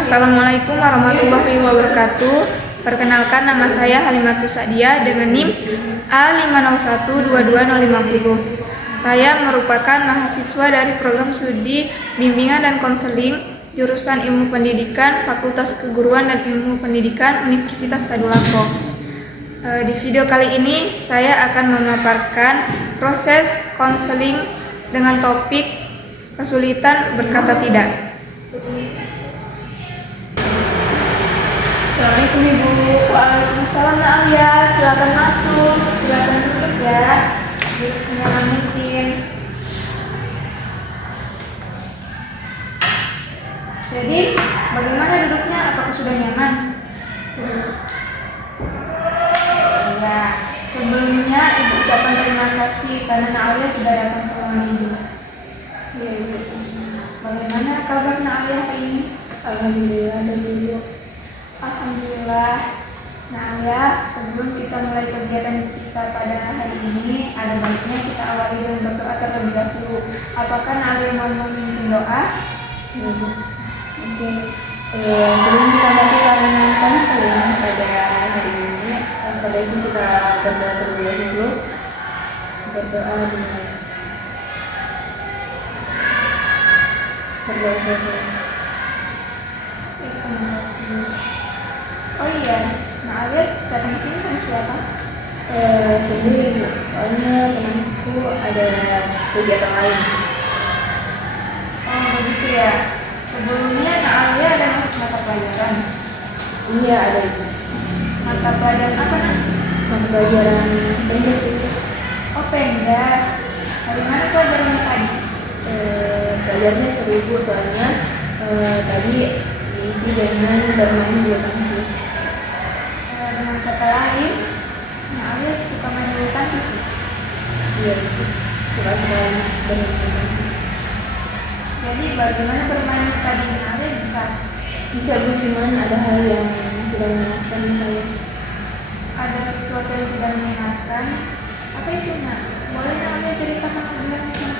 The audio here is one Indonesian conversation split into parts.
Assalamualaikum warahmatullahi wabarakatuh. Perkenalkan, nama saya Halimatus Sa'diyah dengan NIM A50122050. Saya merupakan mahasiswa dari program studi bimbingan dan konseling jurusan Ilmu Pendidikan Fakultas Keguruan dan Ilmu Pendidikan Universitas Tadulako. Di video kali ini saya akan memaparkan proses konseling dengan topik kesulitan berkata tidak. Assalamualaikum Ibu. Waalaikumsalam Nak Alia. Silakan masuk. Silakan duduk ya. Duduk senyaman mungkin. Jadi, bagaimana duduknya? Apakah sudah nyaman? Sudah. Ya. Sebelumnya Ibu ucapkan terima kasih karena Nak Alia sudah datang ke rumah Ibu. Ya, Ibu. Bagaimana kabar Nak Alia hari ini? Alhamdulillah dan Ibu. Alhamdulillah. Nah ya, sebelum kita mulai kegiatan kita pada hari ini, ada baiknya kita awali dengan berdoa terlebih dahulu. Apakah Nadia mau memimpin doa? Ya, Bu. Oke. Sebelum kita melakukan konseling pada hari ini, pada itu kita berdoa terlebih dahulu. Berdoa dengan berdoa selesai. Terima kasih. Oh iya, Nadia datang ke sini sama siapa? Sendiri, Bu. Soalnya temanku ada kegiatan lain. Oh begitu ya. Sebelumnya Nadia ada masuk mata pelajaran. Iya, ada Ibu. Mata pelajaran apa Nak? Mata pelajaran penjas itu. Oh pendas. Dari mana pelajarannya tadi? Pelajarnya seru, Bu. Soalnya tadi diisi dengan bermain bulu tangkis. Dengan kata lain, Nadia suka main bulu tangkis. Iya, Bu. Suka-suka bermain bulu tangkis. Jadi bagaimana bermainnya tadi? Nadia Bisa, Bu, cuman ada hal yang tidak menyenangkan di saya. ada sesuatu yang tidak menyenangkan. Apa itu Nak? Boleh Nadia ceritakan lebih lanjut?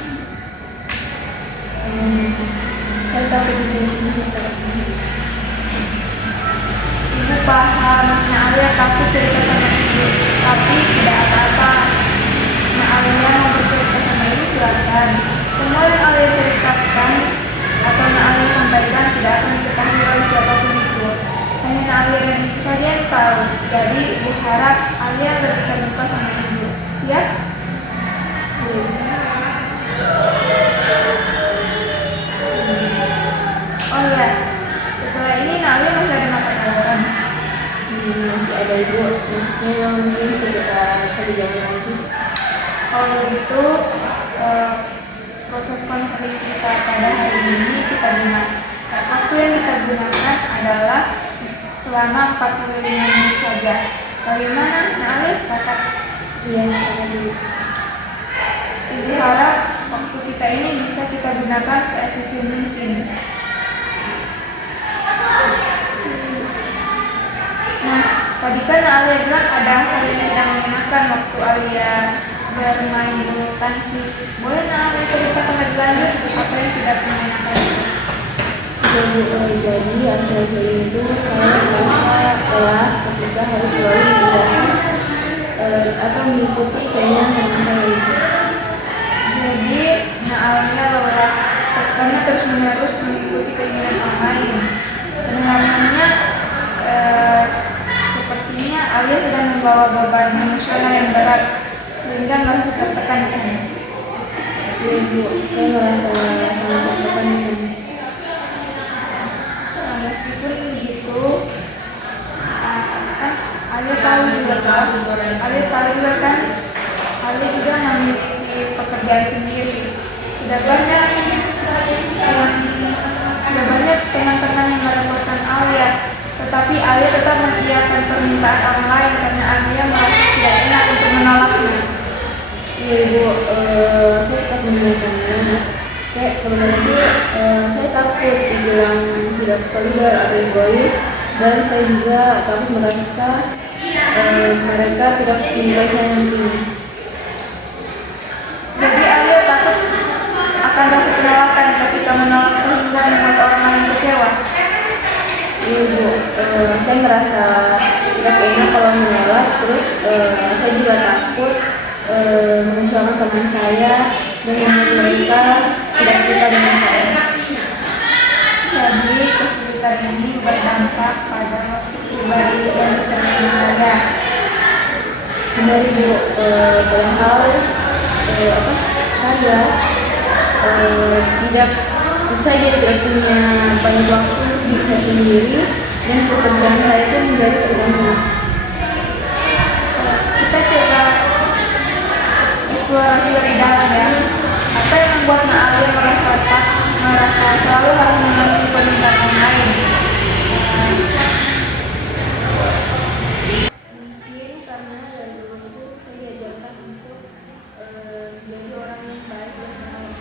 Saya takut dijadikan Ibu paham, Nadia takut cerita sama ibu, tapi tidak apa-apa. Nadia mau bercerita sama ibu silakan. Semua yang Alia ceritakan atau Nadia sampaikan tidak akan diketahui oleh siapapun itu. Hanya Nadia dan ibu saja yang tahu. Jadi ibu harap Alia lebih terbuka sama ibu. Siap? Oh ya, setelah ini Nadia masih ada mata pelajaran. masih ada, Ibu. Maksudnya mungkin sekitar 3 jam lagi. Kalau begitu, proses konseling kita pada hari ini kita gunakan. Waktu yang kita gunakan adalah selama 45 menit saja. Bagaimana? Nadia sepakat? Iya, sekarang dulu. Ibu harap waktu kita ini bisa kita gunakan seefisien mungkin. Nah, tadi kan Alia bilang ada hal yang tidak menyenangkan waktu Alia bermain bulu tangkis. Boleh Alia ceritakan lebih lanjut apa yang tidak menyenangkan? Jadi akhir-akhir itu saya merasa lelah ketika harus selalu mengerjakan atau mengikuti keinginan teman saya itu. Jadi, Alia lelah karena terus-menerus mengikuti keinginan orang lain. Kedengarannya sepertinya Alia sedang membawa beban emosional yang berat sehingga merasa tertekan di sana. Iya, Bu, saya merasa sangat tertekan di sana. Meskipun begitu, Alia tahu juga kan, Alia juga memiliki pekerjaan sendiri. Sudah banyak teman-teman yang merepotkan Alia, tetapi Alia tetap mengiyakan permintaan orang lain karena Alia merasa tidak enak untuk menolaknya. Iya, Ibu, saya tetap mengiyakannya. Saya sebenarnya saya takut dibilang tidak solidar atau egois, dan saya juga takut merasa mereka tidak menilai saya nanti. Jadi Alia takut akan rasa penolakan ketika menolak sehingga membuat orang lain kecewa. Iya Bu, saya merasa tidak enak kalau menolak, terus saya juga takut mengecewakan teman saya dan membuat mereka tidak suka dengan saya. Jadi kesulitan ini berdampak pada waktu pribadi dan determinan saya. Benar Bu, padahal saya tidak saya tidak punya banyak waktu untuk diri saya sendiri dan pekerjaan saya pun menjadi terganggu. Kita coba eksplorasi lebih dalam ya. Apa yang membuat Alia merasa selalu harus memenuhi permintaan lain? Mungkin karena dari dulu itu saya diajarkan untuk menjadi orang yang baik dan baik.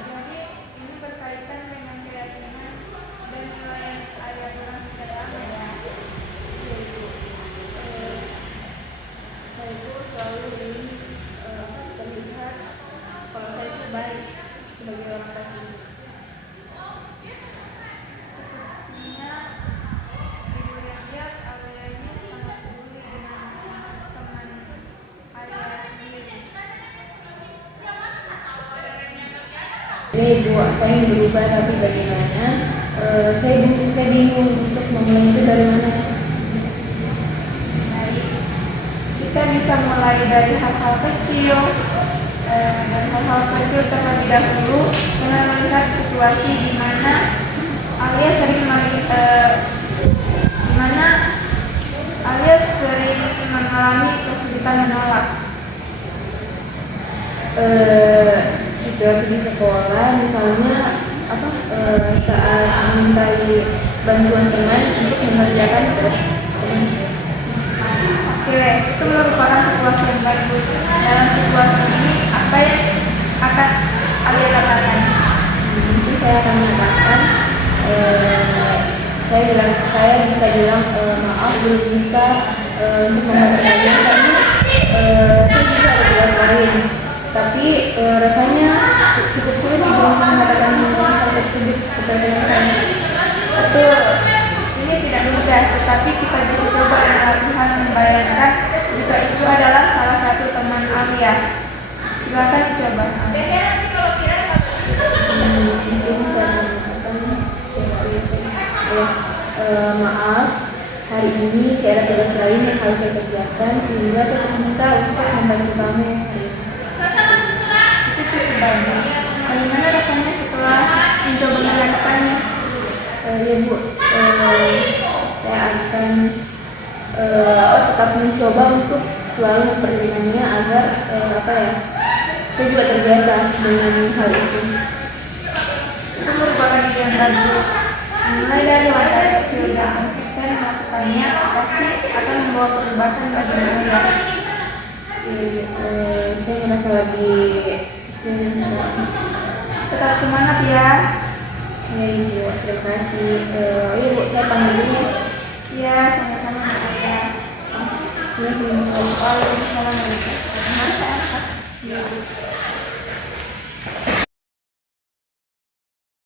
Jadi ini berkaitan dengan keyakinan dan nilai yang Alia bilang sejak lama ya. Yaitu saya itu selalu ingin terlihat kalau saya itu baik sebagai orang baik. Sepertinya Ibu lihat Alia ini sangat peduli dengan teman Alia sendiri. Ini Bu, saya ingin berubah tapi bagaimana? Saya bingung untuk memulai itu dari mana. Baik, kita bisa mulai dari hal-hal kecil terlebih dahulu dengan melihat situasi di mana Alia sering mengalami kesulitan menolak. Situasi di sekolah misalnya saat memintai bantuan teman untuk mengerjakan tugas. Oke, itu merupakan situasi yang bagus. Dalam situasi ini, apa yang akan Alia katakan? Mungkin saya akan mengatakan saya bisa bilang maaf belum bisa untuk membantu kalian karena saya juga ada tugas lain. Tapi rasanya cukup sulit untuk mengatakan hal tersebut kepada saya. Betul, ini tidak mudah, tetapi kita bisa coba dengan latihan membayangkan jika itu adalah salah satu teman Alia. Silakan dicoba. Mungkin saya mengatakan seperti itu. Maaf, hari ini saya ada tugas lain yang harus saya kerjakan sehingga saya tidak bisa untuk membantu kamu hari ini. Itu cukup bagus. Bagaimana rasanya setelah mencoba melakukannya? Ya Bu, saya akan tetap mencoba untuk selalu memperhatikannya agar saya juga terbiasa dengan hal itu. Itu merupakan ide yang bagus. Mulai dari langkah kecil dan konsisten melakukannya pasti akan membawa perubahan bagi Alia. Saya merasa lebih Tetap semangat ya. Ya Ibu, terima kasih. Ibu, saya pamit dulu ya. Ya, sama-sama Alia. Assalamualaikum. Waalaikumsalam. Masa